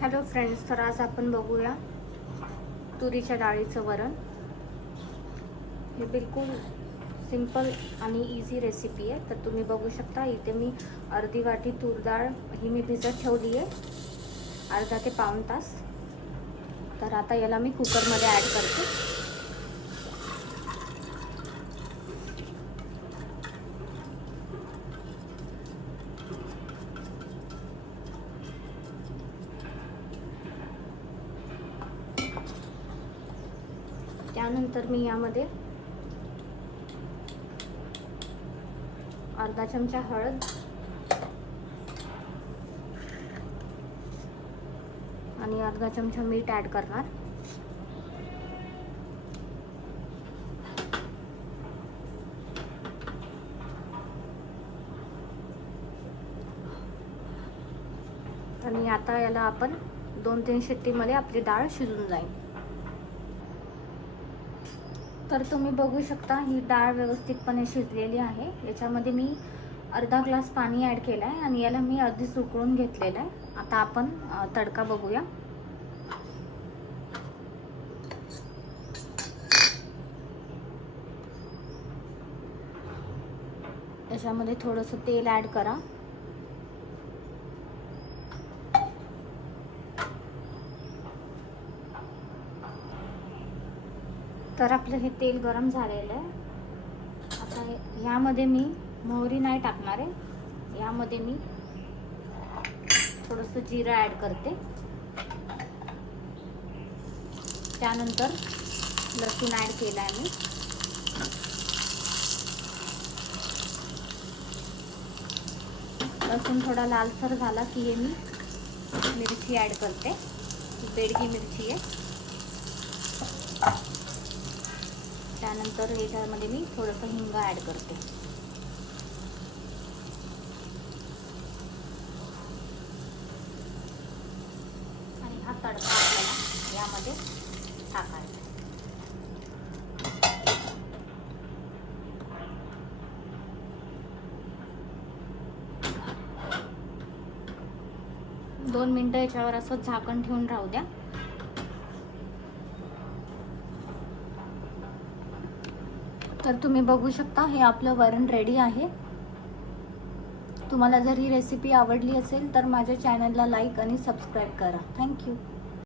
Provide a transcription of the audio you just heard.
Hello friends, तर आज आपण बघूया तुरीच्या डाळीचं वरण। हे बिलकुल सिंपल आणि इझी रेसिपी आहे। तर तुम्ही बघू शकता इथे मी अर्धी वाटी तूर डाळ ही मी भिजत ठेवली आहे अर्धा ते पाऊण तास। तर आता याला मी कुकरमध्ये ॲड करते। त्यानंतर मी यामध्ये अर्धा चमचा हळद आणि अर्धा चमचा मीठ ॲड करणार। आणि आता याला आपण 2-3 शिट्टीमध्ये आपली डाळ शिजून जाईल। तर तुम्ही बघू शकता ही डाळ व्यवस्थितपणे शिजलेली आहे। याच्यामध्ये मी अर्धा ग्लास पाणी ॲड केलं आहे आणि याला मी आधीच उकळून घेतलेलं आहे। आता आपण तडका बघूया। याच्यामध्ये थोडंसं तेल ॲड करा। तर आपलं हे तेल गरम झालेलं आहे। आता यामध्ये मी मोहरी नाही टाकणार आहे, यामध्ये मी थोडंसं जिरं ॲड करते। त्यानंतर लसूण ॲड केला आहे मी। लसूण थोडा लालसर झाला की हे मी मिरची ॲड करते, बेडगी मिरची आहे। त्यानंतर याच्यामध्ये मी थोडंसं हिंग ॲड करते आणि हा तडका आपल्याला यामध्ये टाकायचा। 2 मिनिटं याच्यावर असं झाकण ठेवून राहू द्या। तर तुम्ही बघू शकता हे आपलं वरण रेडी आहे। तुम्हाला जर ही रेसिपी आवडली असेल तर माझ्या चॅनलला लाईक आणि सबस्क्राईब करा। थँक्यू।